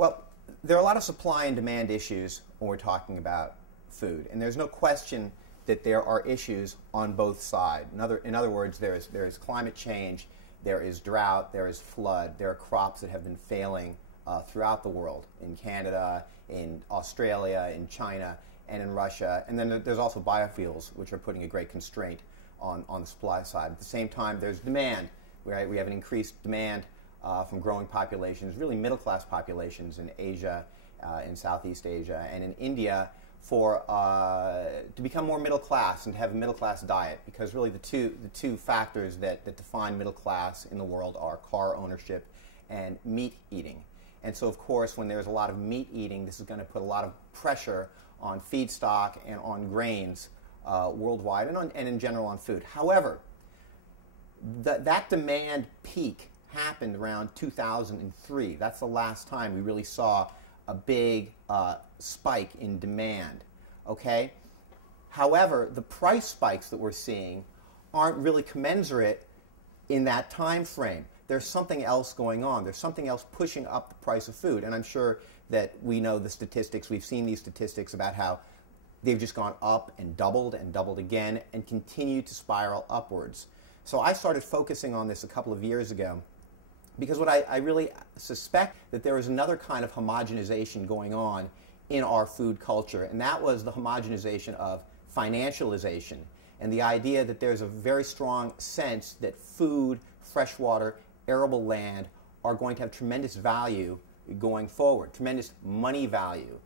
Well, there are a lot of supply and demand issues when we're talking about food, and there's no question that there are issues on both sides. In other words, there is climate change, there is drought, there is flood, there are crops that have been failing throughout the world, in Canada, in Australia, in China, and in Russia. And then there's also biofuels, which are putting a great constraint on the supply side. At the same time, there's demand. Right? We have an increased demand from growing populations, really middle-class populations in Asia, in Southeast Asia, and in India to become more middle class and to have a middle class diet, because really the two factors that define middle class in the world are car ownership and meat eating. And so, of course, when there's a lot of meat eating, this is going to put a lot of pressure on feedstock and on grains worldwide and in general on food. However, that demand peak happened around 2003. That's the last time we really saw a big spike in demand. Okay? However, the price spikes that we're seeing aren't really commensurate in that time frame. There's something else going on. There's something else pushing up the price of food. And I'm sure that we know the statistics. We've seen these statistics about how they've just gone up and doubled again and continue to spiral upwards. So I started focusing on this a couple of years ago because what I really suspect that there is another kind of homogenization going on in our food culture, and that was the homogenization of financialization and the idea that there's a very strong sense that food, fresh water, arable land are going to have tremendous value going forward, tremendous money value.